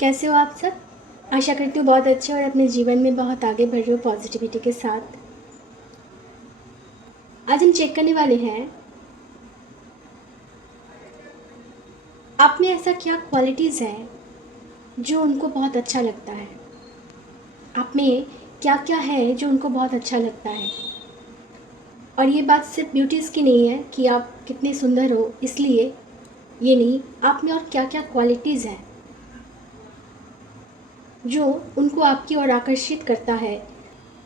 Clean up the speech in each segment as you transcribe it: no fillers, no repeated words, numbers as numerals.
कैसे हो आप सब? आशा करती हूँ बहुत अच्छे और अपने जीवन में बहुत आगे बढ़ रहे हो पॉजिटिविटी के साथ। आज हम चेक करने वाले हैं आप में ऐसा क्या क्वालिटीज़ है जो उनको बहुत अच्छा लगता है। आप में क्या क्या है जो उनको बहुत अच्छा लगता है। और ये बात सिर्फ ब्यूटीज़ की नहीं है कि आप कितने सुंदर हो इसलिए, ये नहीं, आप में और क्या क्या क्वालिटीज़ हैं जो उनको आपकी ओर आकर्षित करता है,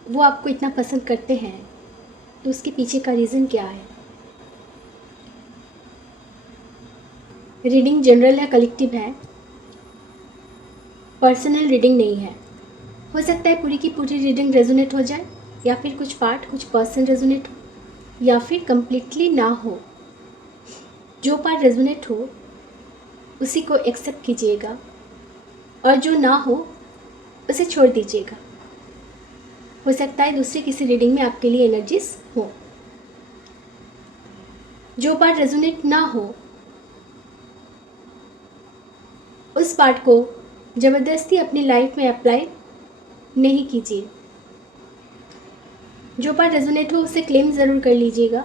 वो आपको इतना पसंद करते हैं, तो उसके पीछे का रीज़न क्या है। रीडिंग जनरल है, कलेक्टिव है, पर्सनल रीडिंग नहीं है। हो सकता है पूरी की पूरी रीडिंग रेजोनेट हो जाए, या फिर कुछ पार्ट, कुछ पर्सन रेजोनेट हो, या फिर कंप्लीटली ना हो। जो पार्ट रेजोनेट हो उसी को एक्सेप्ट कीजिएगा, और जो ना हो उसे छोड़ दीजिएगा। हो सकता है दूसरी किसी रीडिंग में आपके लिए एनर्जीज हो। जो पार्ट रेजोनेट ना हो उस पार्ट को ज़बरदस्ती अपनी लाइफ में अप्लाई नहीं कीजिए। जो पार्ट रेजोनेट हो उसे क्लेम ज़रूर कर लीजिएगा।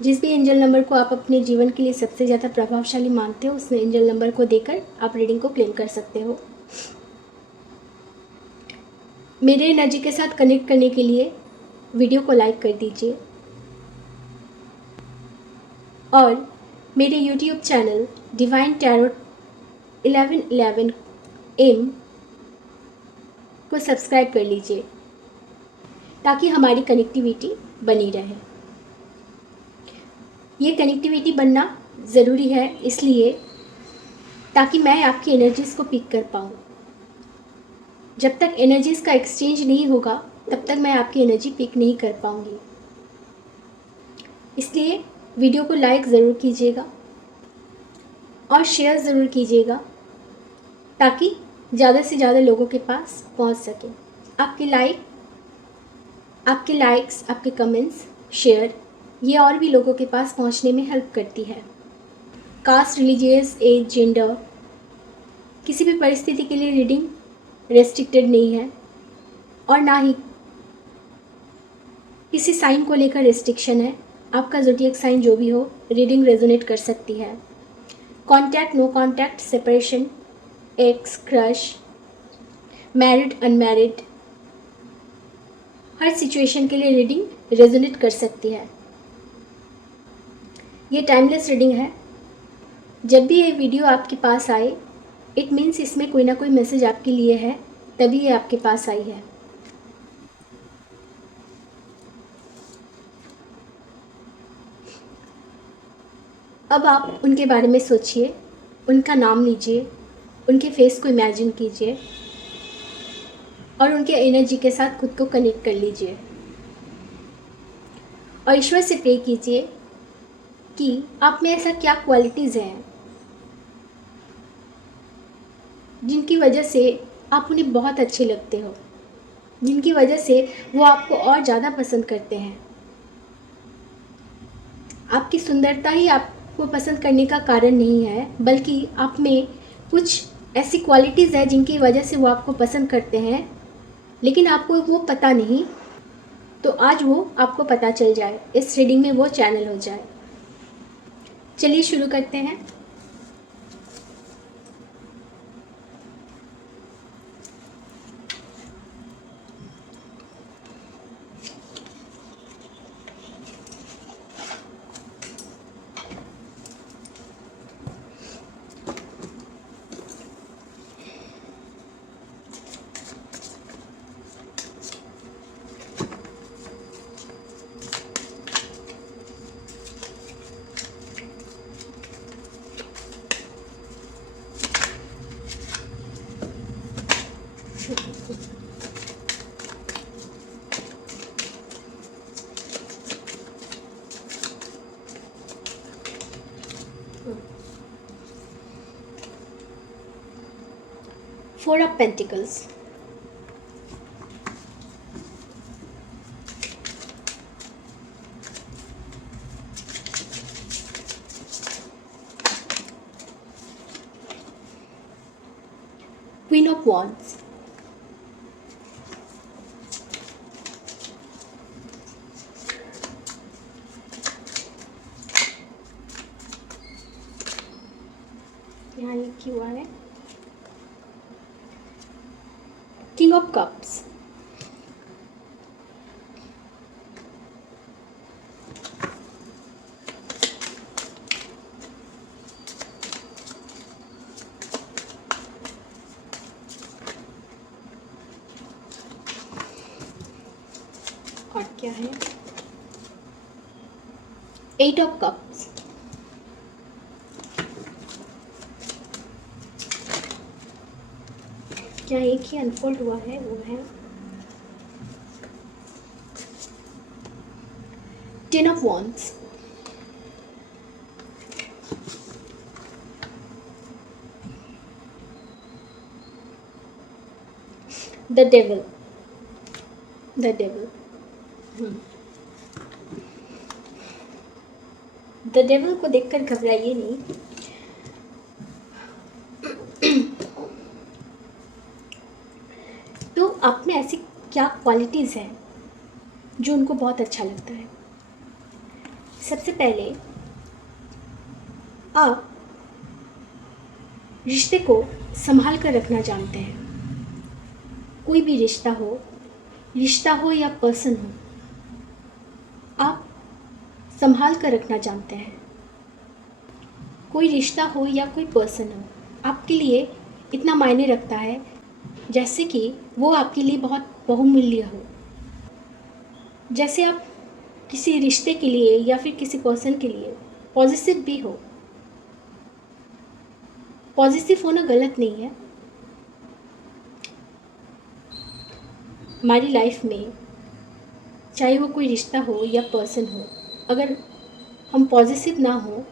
जिस भी एंजल नंबर को आप अपने जीवन के लिए सबसे ज़्यादा प्रभावशाली मानते हो, उस एंजल नंबर को देकर आप रीडिंग को क्लेम कर सकते हो। मेरे एनर्जी के साथ कनेक्ट करने के लिए वीडियो को लाइक कर दीजिए, और मेरे YouTube channel divine tarot 1111 M को सब्सक्राइब कर लीजिए, ताकि हमारी कनेक्टिविटी बनी रहे। ये कनेक्टिविटी बनना ज़रूरी है इसलिए, ताकि मैं आपकी एनर्जीज़ को पिक कर पाऊँ। जब तक एनर्जीज़ का एक्सचेंज नहीं होगा तब तक मैं आपकी एनर्जी पिक नहीं कर पाऊँगी। इसलिए वीडियो को लाइक ज़रूर कीजिएगा और शेयर ज़रूर कीजिएगा, ताकि ज़्यादा से ज़्यादा लोगों के पास पहुंच सके। आपके लाइक्स, आपके कमेंट्स, शेयर, ये और भी लोगों के पास पहुंचने में हेल्प करती है। कास्ट, रिलीजियस, एज, जेंडर, किसी भी परिस्थिति के लिए रीडिंग रेस्ट्रिक्टेड नहीं है, और ना ही किसी साइन को लेकर रेस्ट्रिक्शन है। आपका ज़ोडिएक साइन जो भी हो, रीडिंग रेजोनेट कर सकती है। Contact, no contact, separation, ex, crush, married, unmarried, हर सिचुएशन के लिए रीडिंग रेजोनेट कर सकती है। ये टाइमलेस रीडिंग है। जब भी ये वीडियो आपके पास आए, इट मीन्स इसमें कोई ना कोई मैसेज आपके लिए है, तभी ये आपके पास आई है। अब आप उनके बारे में सोचिए, उनका नाम लीजिए, उनके फेस को इमेजिन कीजिए, और उनके एनर्जी के साथ खुद को कनेक्ट कर लीजिए, और ईश्वर से प्रे कीजिए कि आप में ऐसा क्या क्वालिटीज़ हैं जिनकी वजह से आप उन्हें बहुत अच्छे लगते हो, जिनकी वजह से वो आपको और ज़्यादा पसंद करते हैं। आपकी सुंदरता ही आपको पसंद करने का कारण नहीं है, बल्कि आप में कुछ ऐसी क्वालिटीज़ है जिनकी वजह से वो आपको पसंद करते हैं, लेकिन आपको वो पता नहीं। तो आज वो आपको पता चल जाए, इस रीडिंग में वो चैनल हो जाए। चलिए शुरू करते हैं। Four of Pentacles. Queen of wands, यहाँ एक ही हुआ है, किंग ऑफ कप्स, और क्या है, एट ऑफ कप्स, क्या एक ही अनफोल्ड हुआ है, वो है ten of wands, the devil, the devil, the devil को देखकर घबराइए नहीं। तो आप में ऐसी क्या क्वालिटीज़ हैं जो उनको बहुत अच्छा लगता है? सबसे पहले आप रिश्ते को संभाल कर रखना जानते हैं। कोई भी रिश्ता हो या पर्सन हो, आप संभाल कर रखना जानते हैं। कोई रिश्ता हो या कोई पर्सन हो, आपके लिए इतना मायने रखता है जैसे कि वो आपके लिए बहुत बहुमूल्य हो। जैसे आप किसी रिश्ते के लिए या फिर किसी पर्सन के लिए पॉजिटिव भी हो। पॉजिटिव होना गलत नहीं है। हमारी लाइफ में चाहे वो कोई रिश्ता हो या पर्सन हो, अगर हम पॉजिटिव ना हो,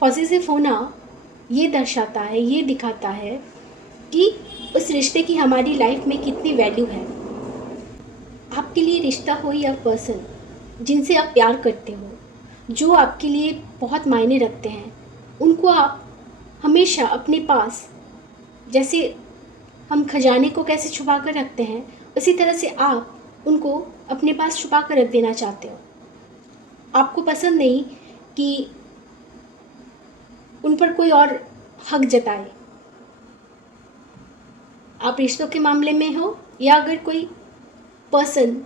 पॉजिटिव होना ये दर्शाता है, ये दिखाता है कि उस रिश्ते की हमारी लाइफ में कितनी वैल्यू है। आपके लिए रिश्ता हो या पर्सन जिनसे आप प्यार करते हो, जो आपके लिए बहुत मायने रखते हैं, उनको आप हमेशा अपने पास, जैसे हम खजाने को कैसे छुपा कर रखते हैं, उसी तरह से आप उनको अपने पास छुपा कर रख देना चाहते हो। आपको पसंद नहीं कि उन पर कोई और हक जताए। आप रिश्तों के मामले में हो या अगर कोई पर्सन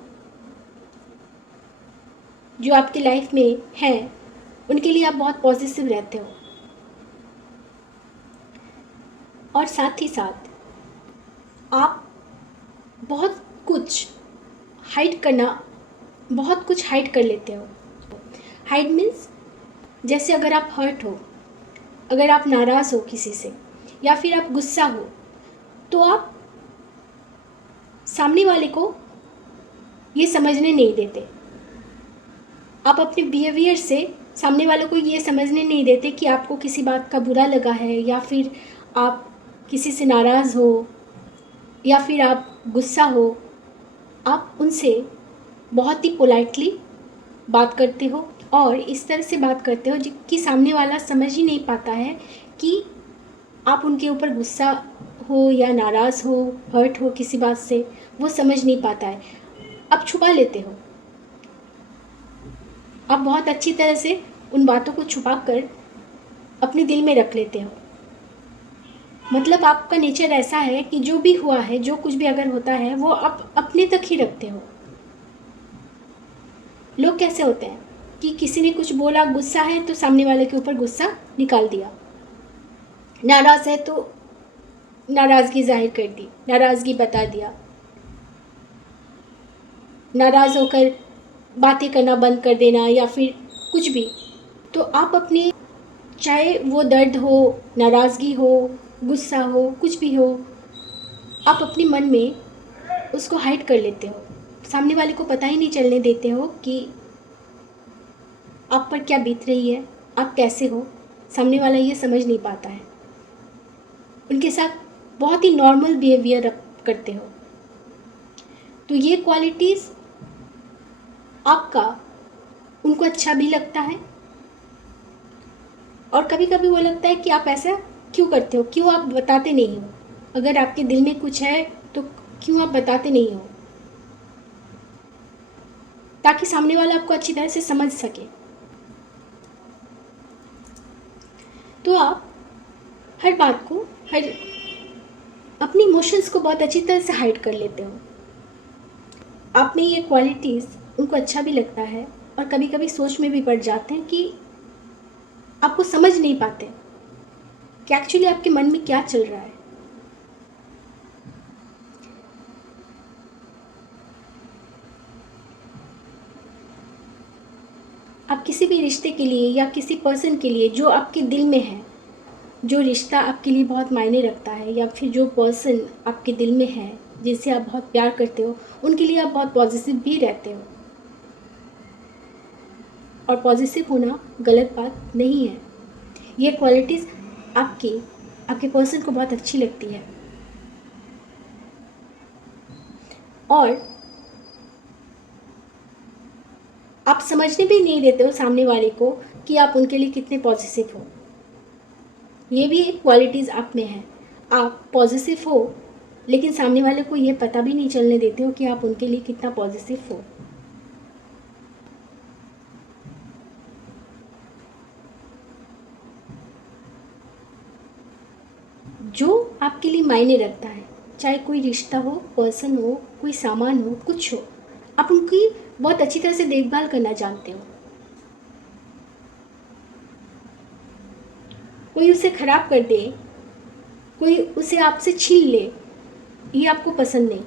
जो आपकी लाइफ में है, उनके लिए आप बहुत पॉजिटिव रहते हो। और साथ ही साथ आप बहुत कुछ हाइड कर लेते हो। हाइड मीन्स जैसे अगर आप हर्ट हो, अगर आप नाराज़ हो किसी से या फिर आप गुस्सा हो, तो आप सामने वाले को ये समझने नहीं देते। आप अपने बिहेवियर से सामने वालों को ये समझने नहीं देते कि आपको किसी बात का बुरा लगा है या फिर आप किसी से नाराज़ हो या फिर आप गुस्सा हो। आप उनसे बहुत ही पोलाइटली बात करते हो और इस तरह से बात करते हो कि सामने वाला समझ ही नहीं पाता है कि आप उनके ऊपर गुस्सा हो या नाराज़ हो, हर्ट हो किसी बात से, वो समझ नहीं पाता है। आप छुपा लेते हो। आप बहुत अच्छी तरह से उन बातों को छुपा कर अपने दिल में रख लेते हो। मतलब आपका नेचर ऐसा है कि जो भी हुआ है, जो कुछ भी अगर होता है, वो आप अपने तक ही रखते हो। लोग कैसे होते हैं कि किसी ने कुछ बोला, गुस्सा है तो सामने वाले के ऊपर गुस्सा निकाल दिया, नाराज़ है तो नाराज़गी जाहिर कर दी, नाराज़गी बता दिया, नाराज़ होकर बातें करना बंद कर देना या फिर कुछ भी। तो आप अपने, चाहे वो दर्द हो, नाराज़गी हो, गुस्सा हो, कुछ भी हो, आप अपने मन में उसको हाइड कर लेते हो। सामने वाले को पता ही नहीं चलने देते हो कि आप पर क्या बीत रही है, आप कैसे हो। सामने वाला ये समझ नहीं पाता है। उनके साथ बहुत ही नॉर्मल बिहेवियर करते हो। तो ये क्वालिटीज़ आपका उनको अच्छा भी लगता है और कभी कभी वो लगता है कि आप ऐसा क्यों करते हो? क्यों आप बताते नहीं हो? अगर आपके दिल में कुछ है तो क्यों आप बताते नहीं हो? ताकि सामने वाला आपको अच्छी तरह से समझ सके। तो आप हर बात को, हर अपनी इमोशंस को बहुत अच्छी तरह से हाइड कर लेते हो। आप में ये क्वालिटीज़ उनको अच्छा भी लगता है और कभी कभी सोच में भी पड़ जाते हैं कि आपको समझ नहीं पाते कि एक्चुअली आपके मन में क्या चल रहा है। आप किसी भी रिश्ते के लिए या किसी पर्सन के लिए जो आपके दिल में है, जो रिश्ता आपके लिए बहुत मायने रखता है, या फिर जो पर्सन आपके दिल में है जिनसे आप बहुत प्यार करते हो, उनके लिए आप बहुत पॉजिटिव भी रहते हो। और पॉजिटिव होना गलत बात नहीं है। ये क्वालिटीज़ आपके पर्सन को बहुत अच्छी लगती है। और आप समझने भी नहीं देते हो सामने वाले को कि आप उनके लिए कितने पॉजिटिव हो। ये भी एक क्वालिटीज़ आप में है। आप पॉजिटिव हो लेकिन सामने वाले को ये पता भी नहीं चलने देते हो कि आप उनके लिए कितना पॉजिटिव हो। जो आपके लिए मायने रखता है, चाहे कोई रिश्ता हो, पर्सन हो, कोई सामान हो, कुछ हो, आप उनकी बहुत अच्छी तरह से देखभाल करना जानते हो। कोई उसे खराब कर दे, कोई उसे आपसे छीन ले, ये आपको पसंद नहीं।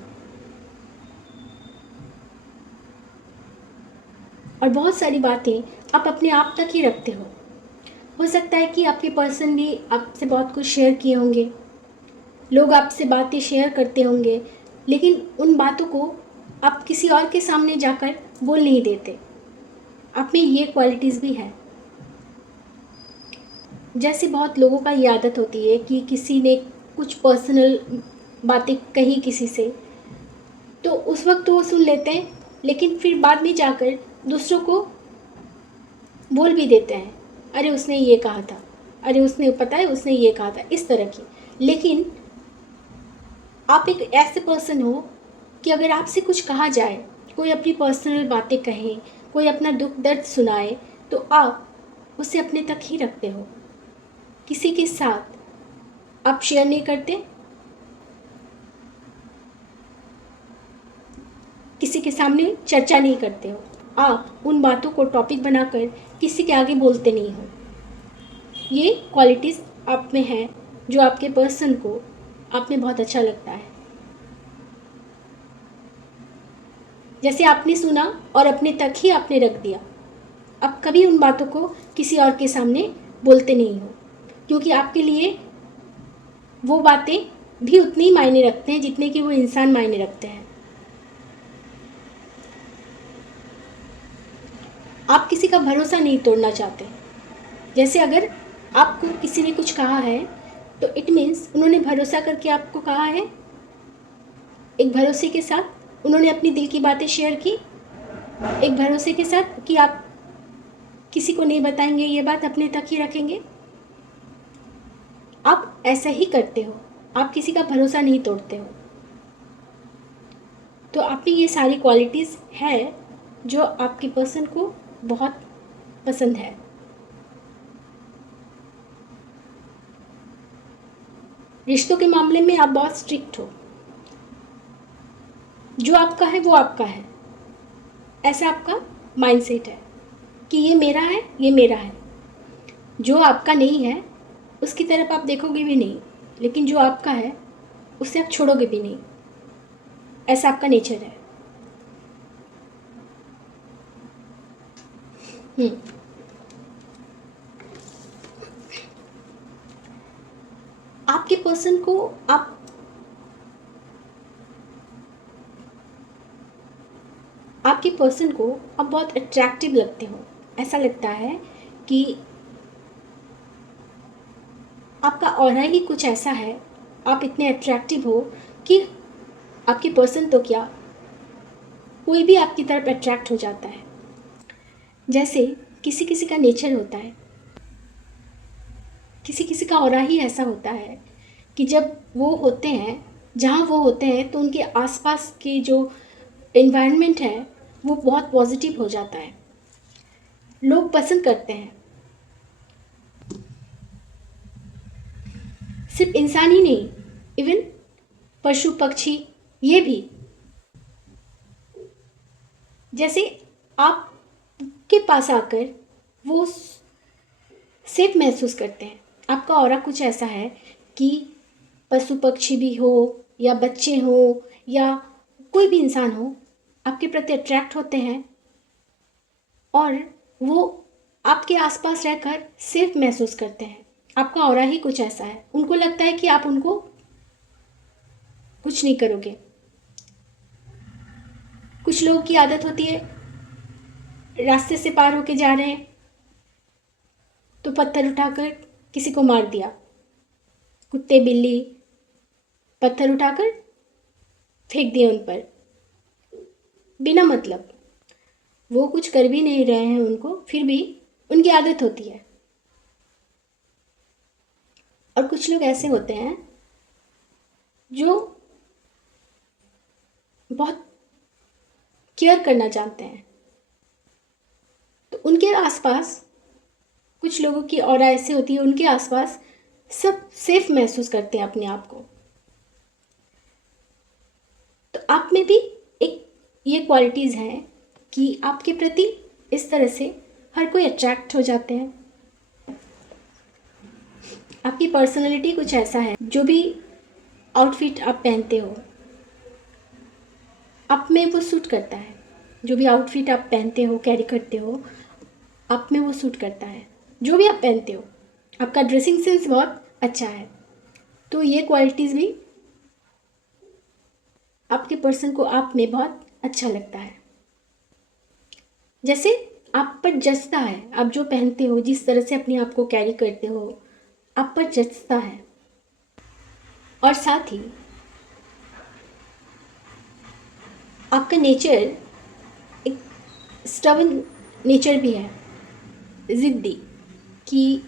और बहुत सारी बातें आप अपने आप तक ही रखते हो सकता है कि आपके पर्सन भी आपसे बहुत कुछ शेयर किए होंगे, लोग आपसे बातें शेयर करते होंगे, लेकिन उन बातों को आप किसी और के सामने जाकर बोल नहीं देते। आप में ये क्वालिटीज़ भी है। जैसे बहुत लोगों का ये आदत होती है कि किसी ने कुछ पर्सनल बातें कही किसी से, तो उस वक्त तो वो सुन लेते हैं, लेकिन फिर बाद में जाकर दूसरों को बोल भी देते हैं, अरे उसने ये कहा था, अरे उसने पता है उसने ये कहा था, इस तरह की। लेकिन आप एक ऐसे पर्सन हो कि अगर आपसे कुछ कहा जाए, कोई अपनी पर्सनल बातें कहे, कोई अपना दुख दर्द सुनाए, तो आप उसे अपने तक ही रखते हो, किसी के साथ आप शेयर नहीं करते, किसी के सामने चर्चा नहीं करते हो। आप उन बातों को टॉपिक बनाकर किसी के आगे बोलते नहीं हो। ये क्वालिटीज़ आप में है जो आपके पर्सन को आप में बहुत अच्छा लगता है। जैसे आपने सुना और अपने तक ही आपने रख दिया, आप कभी उन बातों को किसी और के सामने बोलते नहीं हो, क्योंकि आपके लिए वो बातें भी उतनी ही मायने रखते हैं जितने कि वो इंसान मायने रखते हैं। आप किसी का भरोसा नहीं तोड़ना चाहते। जैसे अगर आपको किसी ने कुछ कहा है तो इट मीन्स उन्होंने भरोसा करके आपको कहा है, एक भरोसे के साथ उन्होंने अपनी दिल की बातें शेयर की, एक भरोसे के साथ कि आप किसी को नहीं बताएंगे, ये बात अपने तक ही रखेंगे। आप ऐसा ही करते हो, आप किसी का भरोसा नहीं तोड़ते हो। तो आप में ये सारी क्वालिटीज़ है जो आपके पर्सन को बहुत पसंद है। रिश्तों के मामले में आप बहुत स्ट्रिक्ट हो। जो आपका है वो आपका है, ऐसा आपका माइंडसेट है कि ये मेरा है, ये मेरा है। जो आपका नहीं है उसकी तरफ आप देखोगे भी नहीं, लेकिन जो आपका है उससे आप छोड़ोगे भी नहीं। ऐसा आपका नेचर है। आपके पर्सन को आपके पर्सन को आप बहुत अट्रैक्टिव लगते हो। ऐसा लगता है कि आपका ऑरा ही कुछ ऐसा है, आप इतने अट्रैक्टिव हो कि आपके पर्सन तो क्या, कोई भी आपकी तरफ अट्रैक्ट हो जाता है। जैसे किसी किसी का नेचर होता है किसी किसी का ऑरा ही ऐसा होता है कि जब वो होते हैं, जहाँ वो होते हैं, तो उनके आसपास की जो एनवायरनमेंट है वो बहुत पॉजिटिव हो जाता है, लोग पसंद करते हैं। सिर्फ इंसान ही नहीं, इवन पशु पक्षी, ये भी। जैसे आपके पास आकर वो सेफ महसूस करते हैं। आपका ऑरा कुछ ऐसा है कि पशु पक्षी भी हो या बच्चे हो या कोई भी इंसान हो, आपके प्रति अट्रैक्ट होते हैं और वो आपके आसपास रहकर सेफ महसूस करते हैं। आपका ऑरा ही कुछ ऐसा है, उनको लगता है कि आप उनको कुछ नहीं करोगे। कुछ लोगों की आदत होती है, रास्ते से पार होके जा रहे हैं तो पत्थर उठाकर किसी को मार दिया। कुत्ते बिल्ली पत्थर उठाकर फेंक दिए उन पर बिना मतलब। वो कुछ कर भी नहीं रहे हैं उनको, फिर भी उनकी आदत होती है। और कुछ लोग ऐसे होते हैं जो बहुत केयर करना जानते हैं, तो उनके आसपास कुछ लोगों की ऑरा ऐसे होती है, उनके आसपास सब सेफ महसूस करते हैं अपने आप को। तो आप में भी एक ये क्वालिटीज़ हैं कि आपके प्रति इस तरह से हर कोई अट्रैक्ट हो जाते हैं। आपकी पर्सनालिटी कुछ ऐसा है, जो भी आउटफिट आप पहनते हो आप में वो सूट करता है। जो भी आउटफिट आप पहनते हो, कैरी करते हो, आप में वो सूट करता है। जो भी आप पहनते हो, आपका ड्रेसिंग सेंस बहुत अच्छा है। तो ये क्वालिटीज़ भी आपके पर्सन को आप में बहुत अच्छा लगता है। जैसे आप पर जचता है, आप जो पहनते हो, जिस तरह से अपने आप को कैरी करते हो, आप पर जचता है। और साथ ही आपका नेचर एक स्टबन नेचर भी है, ज़िद्दी, कि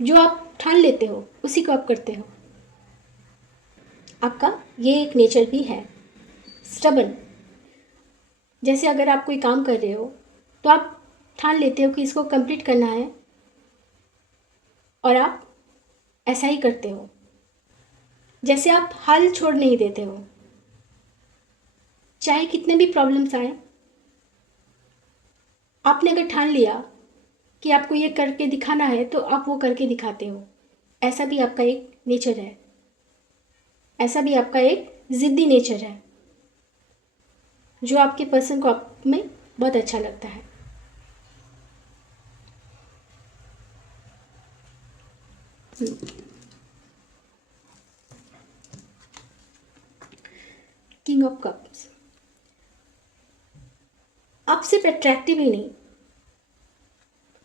जो आप ठान लेते हो उसी को आप करते हो। आपका ये एक नेचर भी है, स्टबन। जैसे अगर आप कोई काम कर रहे हो तो आप ठान लेते हो कि इसको कंप्लीट करना है और आप ऐसा ही करते हो। जैसे आप हाल छोड़ नहीं देते हो, चाहे कितने भी प्रॉब्लम्स आए। आपने अगर ठान लिया कि आपको ये करके दिखाना है तो आप वो करके दिखाते हो। ऐसा भी आपका एक नेचर है, ऐसा भी आपका एक ज़िद्दी नेचर है, जो आपके पर्सन को आप में बहुत अच्छा लगता है। King of cups. आप सिर्फ अट्रैक्टिव ही नहीं,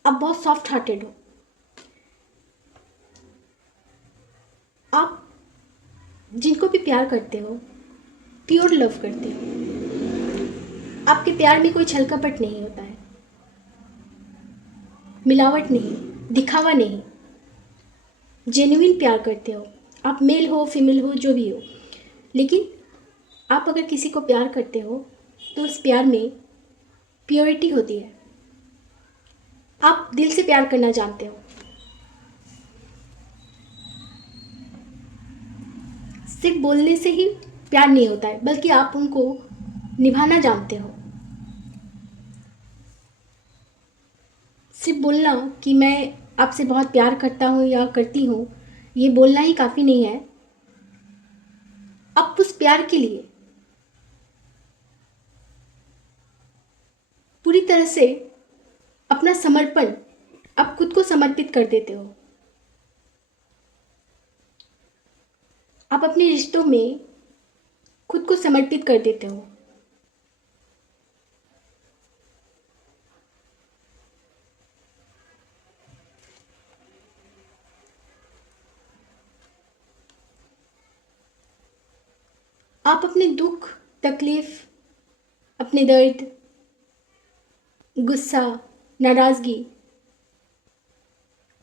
आप बहुत सॉफ्ट हार्टेड हो। आप जिनको भी प्यार करते हो, प्योर लव करते हो। आपके प्यार में कोई छल कपट नहीं होता है, मिलावट नहीं, दिखावा नहीं। जेन्युइन प्यार करते हो। आप मेल हो फीमेल हो जो भी हो, लेकिन आप अगर किसी को प्यार करते हो तो उस प्यार में प्योरिटी होती है। आप दिल से प्यार करना जानते हो। सिर्फ बोलने से ही प्यार नहीं होता है, बल्कि आप उनको निभाना जानते हो। सिर्फ बोलना कि मैं आपसे बहुत प्यार करता हूँ या करती हूँ, ये बोलना ही काफ़ी नहीं है। आप उस प्यार के लिए पूरी तरह से अपना समर्पण, आप खुद को समर्पित कर देते हो। आप अपने रिश्तों में खुद को समर्पित कर देते हो। आप अपने दुख तकलीफ, अपने दर्द, गुस्सा, नाराज़गी,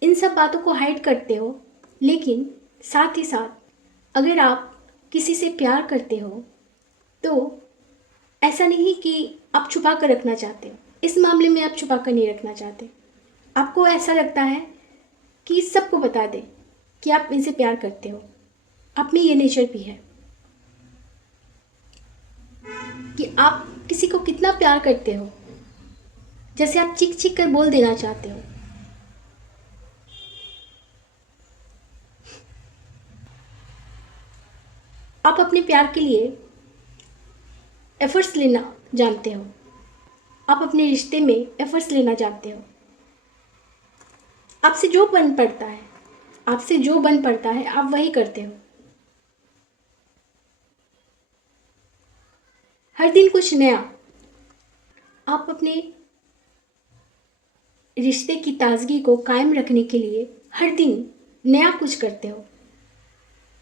इन सब बातों को हाइड करते हो, लेकिन साथ ही साथ अगर आप किसी से प्यार करते हो तो ऐसा नहीं कि आप छुपा कर रखना चाहते हो। इस मामले में आप छुपा कर नहीं रखना चाहते। आपको ऐसा लगता है कि सबको बता दें कि आप इनसे प्यार करते हो। आप में ये नेचर भी है कि आप किसी को कितना प्यार करते हो, जैसे आप चीख चीख कर बोल देना चाहते हो। आप अपने प्यार के लिए एफर्ट्स लेना जानते हो। आप अपने रिश्ते में एफर्ट्स लेना जानते हो। आपसे जो बन पड़ता है, आप वही करते हो। हर दिन कुछ नया। आप अपने रिश्ते की ताजगी को कायम रखने के लिए हर दिन नया कुछ करते हो।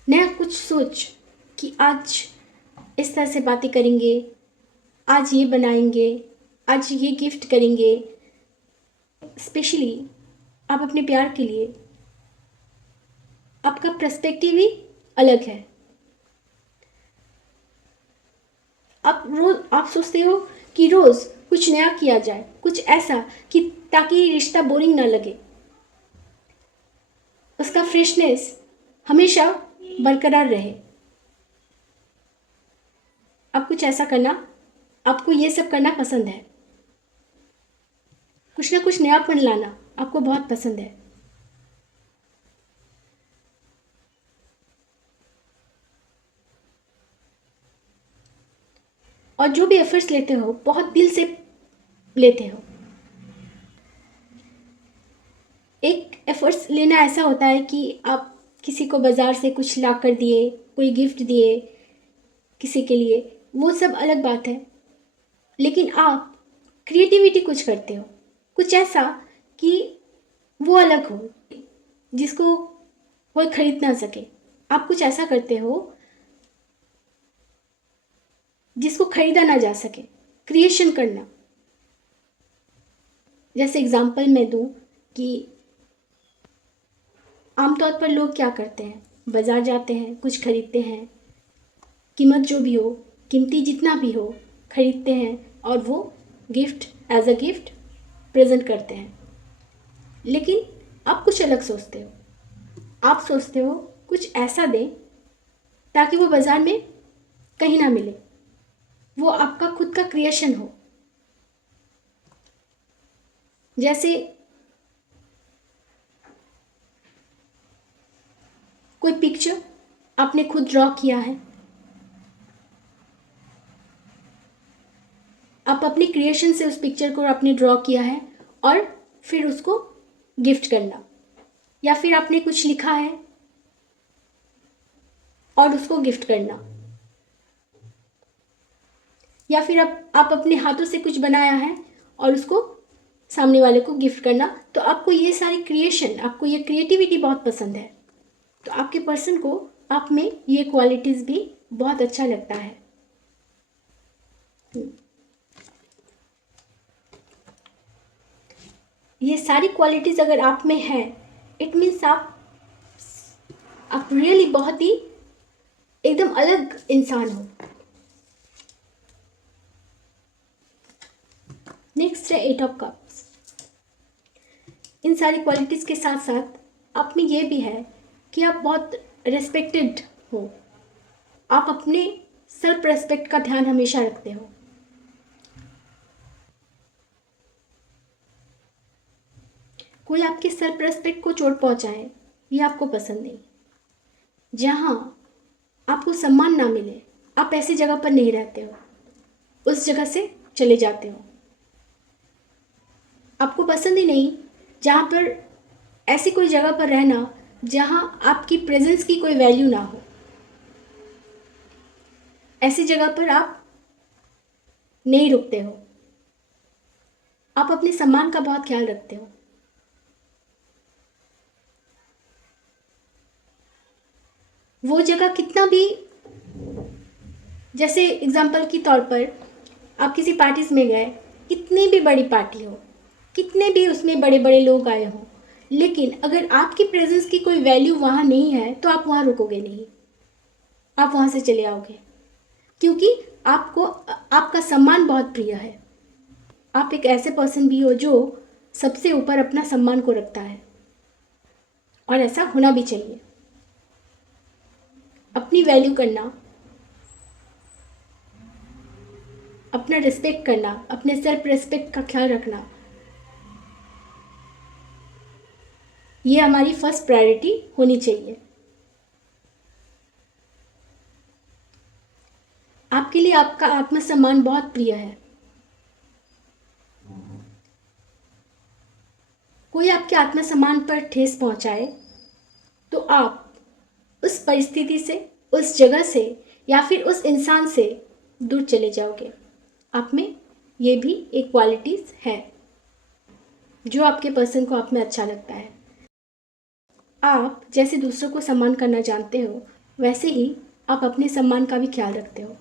नया कुछ सोच कि आज इस तरह से बातें करेंगे, आज ये बनाएंगे, आज ये गिफ्ट करेंगे। स्पेशली आप अपने प्यार के लिए आपका पर्सपेक्टिव ही अलग है। आप सोचते हो कि रोज़ कुछ नया किया जाए, कुछ ऐसा कि ताकि रिश्ता बोरिंग ना लगे, उसका फ्रेशनेस हमेशा बरकरार रहे। आप कुछ ऐसा करना, आपको ये सब करना पसंद है। कुछ ना कुछ नयापन लाना आपको बहुत पसंद है। और जो भी एफर्ट्स लेते हो बहुत दिल से लेते हो। एक एफर्ट्स लेना ऐसा होता है कि आप किसी को बाज़ार से कुछ ला कर दिए, कोई गिफ्ट दिए किसी के लिए, वो सब अलग बात है। लेकिन आप क्रिएटिविटी कुछ करते हो, कुछ ऐसा कि वो अलग हो, जिसको कोई खरीद ना सके। आप कुछ ऐसा करते हो जिसको खरीदा ना जा सके। क्रिएशन करना। जैसे एग्जांपल मैं दूं कि आमतौर पर लोग क्या करते हैं, बाज़ार जाते हैं, कुछ खरीदते हैं, कीमत जो भी हो, कीमती जितना भी हो, खरीदते हैं और वो gift as a gift present करते हैं। लेकिन आप कुछ अलग सोचते हो। आप सोचते हो कुछ ऐसा दें ताकि वो बाज़ार में कहीं ना मिले, वो आपका खुद का क्रिएशन हो। जैसे कोई पिक्चर आपने खुद ड्रॉ किया है, आप अपनी क्रिएशन से उस पिक्चर को आपने ड्रॉ किया है और फिर उसको गिफ्ट करना। या फिर आपने कुछ लिखा है और उसको गिफ्ट करना। या फिर आप अपने हाथों से कुछ बनाया है और उसको सामने वाले को गिफ्ट करना। तो आपको ये सारी क्रिएशन, आपको ये क्रिएटिविटी बहुत पसंद है। तो आपके पर्सन को आप में ये क्वालिटीज़ भी बहुत अच्छा लगता है। ये सारी क्वालिटीज़ अगर आप में है, इट मीन्स आप रियली बहुत ही एकदम अलग इंसान हो। नेक्स्ट है 8 ऑफ कप्स। इन सारी क्वालिटीज़ के साथ साथ आप में ये भी है कि आप बहुत रेस्पेक्टेड हो। आप अपने सेल्फ रेस्पेक्ट का ध्यान हमेशा रखते हो। कोई आपके सेल्फ रेस्पेक्ट को चोट पहुंचाए ये आपको पसंद नहीं। जहाँ आपको सम्मान ना मिले, आप ऐसी जगह पर नहीं रहते हो, उस जगह से चले जाते हो। आपको पसंद ही नहीं जहाँ पर ऐसी कोई जगह पर रहना जहाँ आपकी प्रेजेंस की कोई वैल्यू ना हो। ऐसी जगह पर आप नहीं रुकते हो। आप अपने सम्मान का बहुत ख्याल रखते हो। वो जगह कितना भी, जैसे एग्जाम्पल के तौर पर आप किसी पार्टीज में गए, कितनी भी बड़ी पार्टी हो, कितने भी उसमें बड़े बड़े लोग आए हों, लेकिन अगर आपकी प्रेजेंस की कोई वैल्यू वहाँ नहीं है तो आप वहाँ रुकोगे नहीं, आप वहाँ से चले आओगे, क्योंकि आपको आपका सम्मान बहुत प्रिय है। आप एक ऐसे पर्सन भी हो जो सबसे ऊपर अपना सम्मान को रखता है, और ऐसा होना भी चाहिए। अपनी वैल्यू करना, अपना रिस्पेक्ट करना, अपने सेल्फ रिस्पेक्ट का ख्याल रखना, ये हमारी फर्स्ट प्रायोरिटी होनी चाहिए। आपके लिए आपका आत्मसम्मान बहुत प्रिय है। कोई आपके आत्मसम्मान पर ठेस पहुंचाए तो आप उस परिस्थिति से, उस जगह से या फिर उस इंसान से दूर चले जाओगे। आप में ये भी एक क्वालिटीज़ है जो आपके पर्सन को आप में अच्छा लगता है। आप जैसे दूसरों को सम्मान करना जानते हो, वैसे ही आप अपने सम्मान का भी ख्याल रखते हो।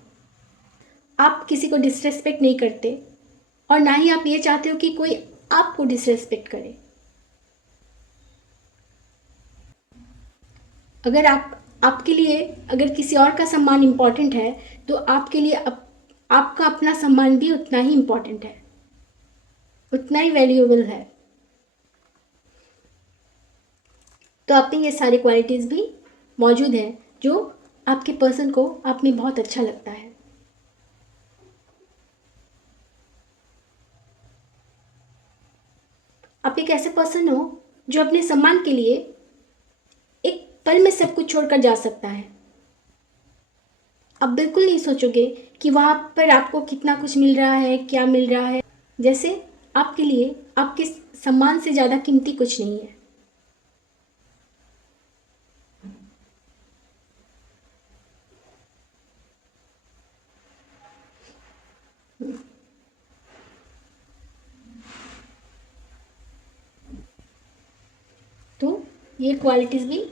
आप किसी को डिसरेस्पेक्ट नहीं करते, और ना ही आप ये चाहते हो कि कोई आपको डिसरेस्पेक्ट करे। अगर आपके लिए अगर किसी और का सम्मान इम्पॉर्टेंट है तो आपके लिए आपका अपना सम्मान भी उतना ही इम्पॉर्टेंट है, उतना ही वैल्यूएबल है। तो आप में ये सारी क्वालिटीज़ भी मौजूद हैं जो आपके पर्सन को आप में बहुत अच्छा लगता है। आप एक ऐसे पर्सन हो जो अपने सम्मान के लिए एक पल में सब कुछ छोड़कर जा सकता है। आप बिल्कुल नहीं सोचोगे कि वहाँ पर आपको कितना कुछ मिल रहा है, क्या मिल रहा है। जैसे आपके लिए आपके सम्मान से ज़्यादा कीमती कुछ नहीं है। तो ये क्वालिटीज़ भी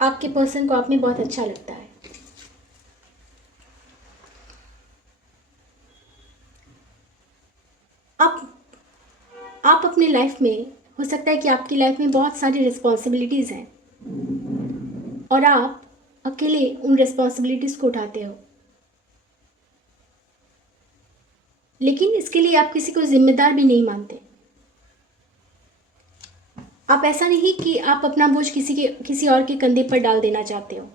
आपके पर्सन को आप में बहुत अच्छा लगता है। आप अपनी लाइफ में, हो सकता है कि आपकी लाइफ में बहुत सारी रिस्पॉन्सिबिलिटीज़ हैं और आप अकेले उन रिस्पॉन्सिबिलिटीज़ को उठाते हो, लेकिन इसके लिए आप किसी को जिम्मेदार भी नहीं मानते। आप ऐसा नहीं कि आप अपना बोझ किसी और के कंधे पर डाल देना चाहते हो।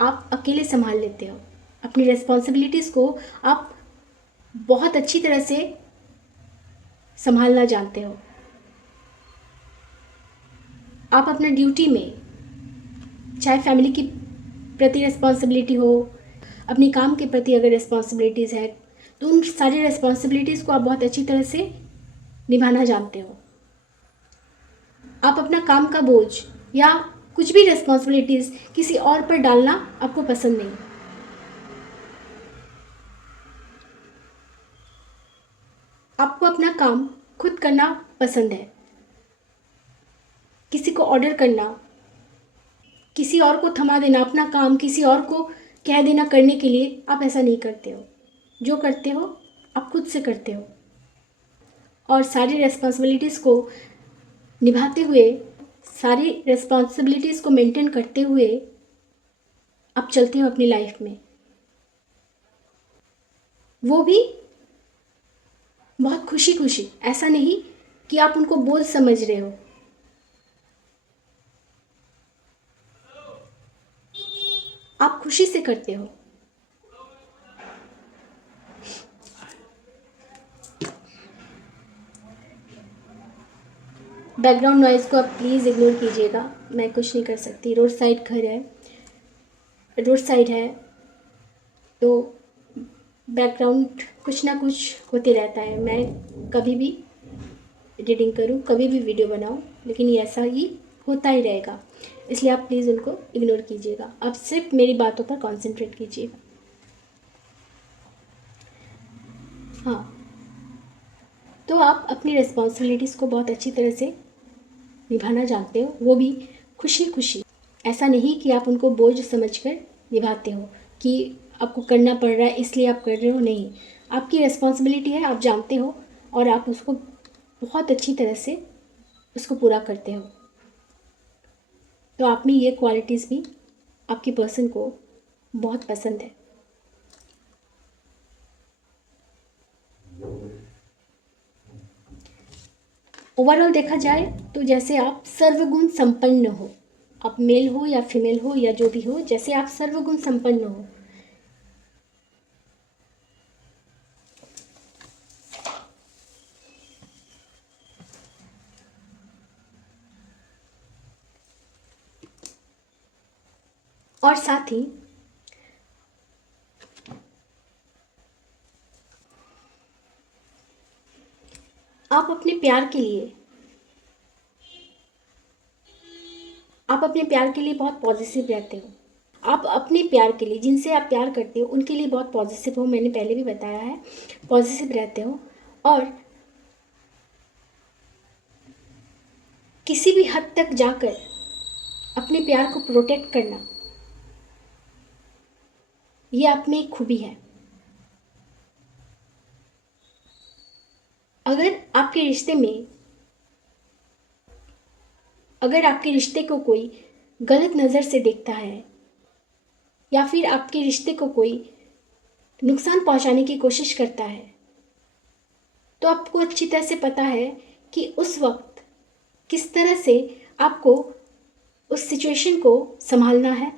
आप अकेले संभाल लेते हो अपनी रिस्पॉन्सिबिलिटीज़ को। आप बहुत अच्छी तरह से संभालना जानते हो। आप अपना ड्यूटी में, चाहे फैमिली की प्रति रिस्पॉन्सिबिलिटी हो, अपने काम के प्रति अगर रिस्पॉन्सिबिलिटीज़ है, तो उन सारी रिस्पॉन्सिबिलिटीज़ को आप बहुत अच्छी तरह से निभाना जानते हो। आप अपना काम का बोझ या कुछ भी रिस्पॉन्सिबिलिटीज़ किसी और पर डालना आपको पसंद नहीं। आपको अपना काम खुद करना पसंद है। किसी को ऑर्डर करना, किसी और को थमा देना, अपना काम किसी और को कह देना करने के लिए, आप ऐसा नहीं करते हो। जो करते हो आप खुद से करते हो, और सारी रिस्पॉन्सिबिलिटीज़ को निभाते हुए, सारी रिस्पॉन्सिबिलिटीज़ को मेंटेन करते हुए आप चलते हो अपनी लाइफ में। वो भी बहुत खुशी खुशी, ऐसा नहीं कि आप उनको बोझ समझ रहे हो। आप खुशी से करते हो। बैकग्राउंड नॉइज़ को आप प्लीज़ इग्नोर कीजिएगा, मैं कुछ नहीं कर सकती। रोड साइड घर है, रोड साइड है, तो बैकग्राउंड कुछ ना कुछ होते रहता है। मैं कभी भी एडिटिंग करूँ, कभी भी वीडियो बनाऊँ, लेकिन ये ऐसा ही होता ही रहेगा। इसलिए आप प्लीज़ उनको इग्नोर कीजिएगा। आप सिर्फ मेरी बातों पर कॉन्सेंट्रेट कीजिएगा। हाँ, तो आप अपनी रिस्पॉन्सिबिलिटीज़ को बहुत अच्छी तरह से निभाना जानते हो, वो भी खुशी खुशी। ऐसा नहीं कि आप उनको बोझ समझकर निभाते हो कि आपको करना पड़ रहा है इसलिए आप कर रहे हो। नहीं, आपकी रिस्पॉन्सिबिलिटी है, आप जानते हो, और आप उसको बहुत अच्छी तरह से उसको पूरा करते हो। तो आप में ये क्वालिटीज़ भी आपकी पर्सन को बहुत पसंद है। ओवरऑल देखा जाए तो जैसे आप सर्वगुण संपन्न हो, आप मेल हो या फीमेल हो या जो भी हो, जैसे आप सर्वगुण संपन्न हो। और साथ ही आप अपने प्यार के लिए बहुत पॉजिटिव रहते हो। आप अपने प्यार के लिए, जिनसे आप प्यार करते हो उनके लिए बहुत पॉजिटिव हो, मैंने पहले भी बताया है, पॉजिटिव रहते हो। और किसी भी हद तक जाकर अपने प्यार को प्रोटेक्ट करना, ये आप में एक खूबी है। अगर आपके रिश्ते को कोई गलत नज़र से देखता है या फिर आपके रिश्ते को कोई नुकसान पहुंचाने की कोशिश करता है, तो आपको अच्छी तरह से पता है कि उस वक्त किस तरह से आपको उस सिचुएशन को संभालना है।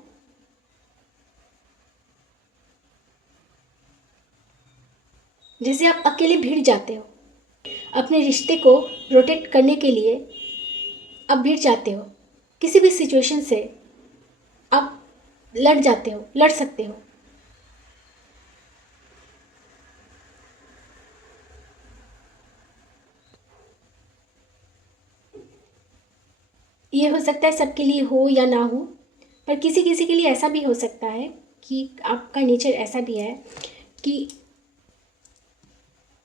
जैसे आप अकेले भिड़ जाते हो, अपने रिश्ते को प्रोटेक्ट करने के लिए आप भिड़ जाते हो, किसी भी सिचुएशन से आप लड़ सकते हो। ये हो सकता है सबके लिए हो या ना हो, पर किसी किसी के लिए ऐसा भी हो सकता है कि आपका नेचर ऐसा भी है कि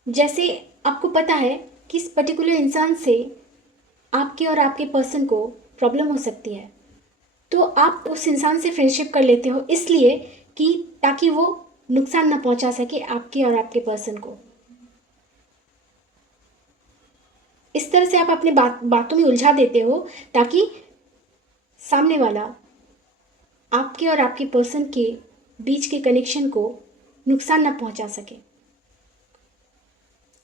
जैसे आपको पता है कि इस पर्टिकुलर इंसान से आपके और आपके पर्सन को प्रॉब्लम हो सकती है, तो आप उस इंसान से फ्रेंडशिप कर लेते हो इसलिए कि ताकि वो नुकसान ना पहुंचा सके आपके और आपके पर्सन को। इस तरह से आप अपने बातों में उलझा देते हो ताकि सामने वाला आपके और आपके पर्सन के बीच के कनेक्शन को नुकसान ना पहुंचा सके।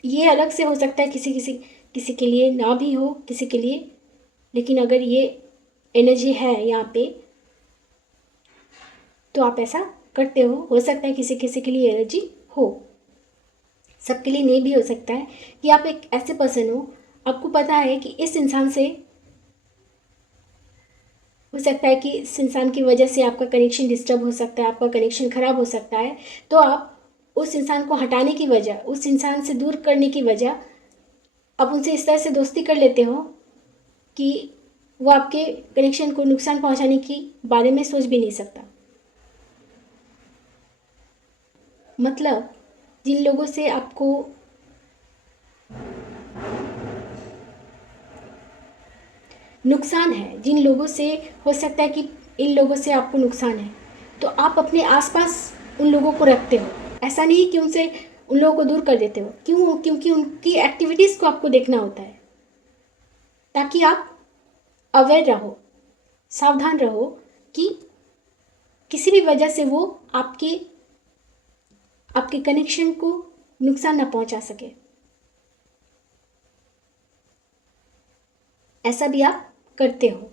ये अलग से हो सकता है, किसी के लिए ना भी हो, किसी के लिए, लेकिन अगर ये एनर्जी है यहाँ पे तो आप ऐसा करते हो सकता है किसी किसी के लिए एनर्जी हो, सबके लिए नहीं भी हो सकता है कि आप एक ऐसे पर्सन हो, आपको पता है कि इस इंसान से हो सकता है कि इस इंसान की वजह से आपका कनेक्शन डिस्टर्ब हो सकता है, आपका कनेक्शन ख़राब हो सकता है। तो आप उस इंसान को हटाने की वजह, उस इंसान से दूर करने की वजह, आप उनसे इस तरह से दोस्ती कर लेते हो कि वो आपके कनेक्शन को नुकसान पहुंचाने के बारे में सोच भी नहीं सकता। मतलब जिन लोगों से आपको नुकसान है, जिन लोगों से हो सकता है कि इन लोगों से आपको नुकसान है, तो आप अपने आसपास उन लोगों को रखते हो। ऐसा नहीं कि उनसे उन लोगों को दूर कर देते हो। क्यों? क्योंकि उनकी एक्टिविटीज़ को आपको देखना होता है ताकि आप अवेयर रहो, सावधान रहो कि किसी भी वजह से वो आपके कनेक्शन को नुकसान ना पहुंचा सके। ऐसा भी आप करते हो।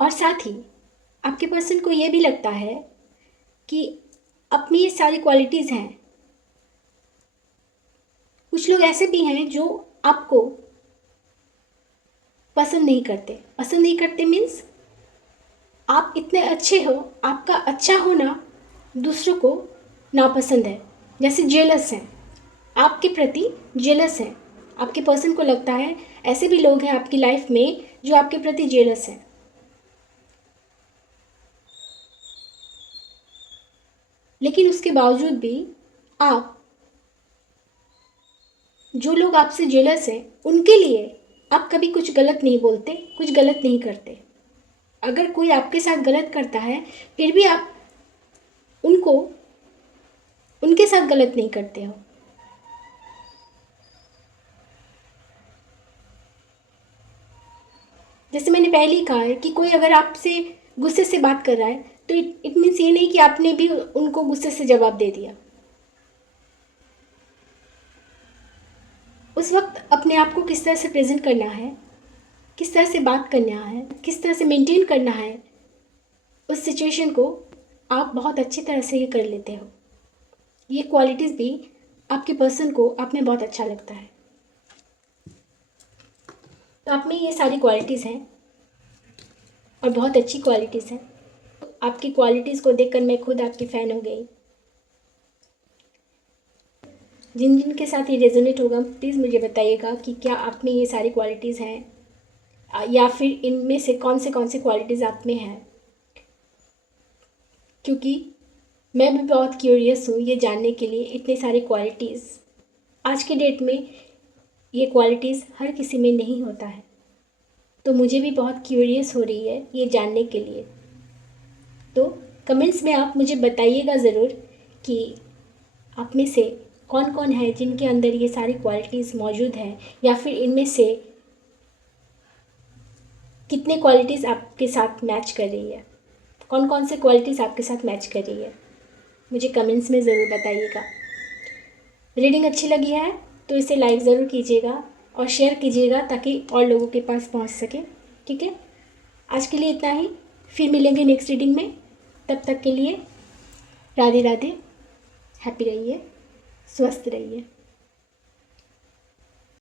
और साथ ही आपके पर्सन को ये भी लगता है कि अपनी ये सारी क्वालिटीज़ हैं। कुछ लोग ऐसे भी हैं जो आपको पसंद नहीं करते मीन्स आप इतने अच्छे हो, आपका अच्छा होना दूसरों को नापसंद है। जैसे जेलस हैं, आपके प्रति जेलस हैं। आपके पर्सन को लगता है ऐसे भी लोग हैं आपकी लाइफ में जो आपके प्रति जेलस हैं। लेकिन उसके बावजूद भी आप, जो लोग आपसे जेलस हैं उनके लिए आप कभी कुछ गलत नहीं बोलते, कुछ गलत नहीं करते। अगर कोई आपके साथ गलत करता है फिर भी आप उनको उनके साथ गलत नहीं करते हो। जैसे मैंने पहले ही कहा है कि कोई अगर आपसे गुस्से से बात कर रहा है तो इट मीन्स ये नहीं कि आपने भी उनको गुस्से से जवाब दे दिया। उस वक्त अपने आप को किस तरह से प्रेजेंट करना है, किस तरह से बात करना है, किस तरह से मेंटेन करना है, उस सिचुएशन को आप बहुत अच्छी तरह से ये कर लेते हो। ये क्वालिटीज़ भी आपके पर्सन को आप में बहुत अच्छा लगता है। तो आप में ये सारी क्वालिटीज़ हैं और बहुत अच्छी क्वालिटीज़ हैं। आपकी क्वालिटीज़ को देखकर मैं खुद आपकी फ़ैन हो गई। जिन जिन के साथ ये रेजोनेट होगा प्लीज़ मुझे बताइएगा कि क्या आप में ये सारी क्वालिटीज़ हैं या फिर इनमें से कौन से क्वालिटीज़ आप में हैं, क्योंकि मैं भी बहुत क्यूरियस हूँ ये जानने के लिए। इतनी सारी क्वालिटीज़ आज के डेट में, ये क्वालिटीज़ हर किसी में नहीं होता है, तो मुझे भी बहुत क्यूरियस हो रही है ये जानने के लिए। तो कमेंट्स में आप मुझे बताइएगा ज़रूर कि आप में से कौन कौन है जिनके अंदर ये सारी क्वालिटीज़ मौजूद हैं, या फिर इनमें से कितने क्वालिटीज़ आपके साथ मैच कर रही है, कौन कौन से क्वालिटीज़ आपके साथ मैच कर रही है, मुझे कमेंट्स में ज़रूर बताइएगा। रीडिंग अच्छी लगी है तो इसे लाइक ज़रूर कीजिएगा और शेयर कीजिएगा ताकि और लोगों के पास पहुंच सके। ठीक है, आज के लिए इतना ही, फिर मिलेंगे नेक्स्ट रीडिंग में। तब तक के लिए राधे राधे, हैप्पी रहिए, स्वस्थ रहिए।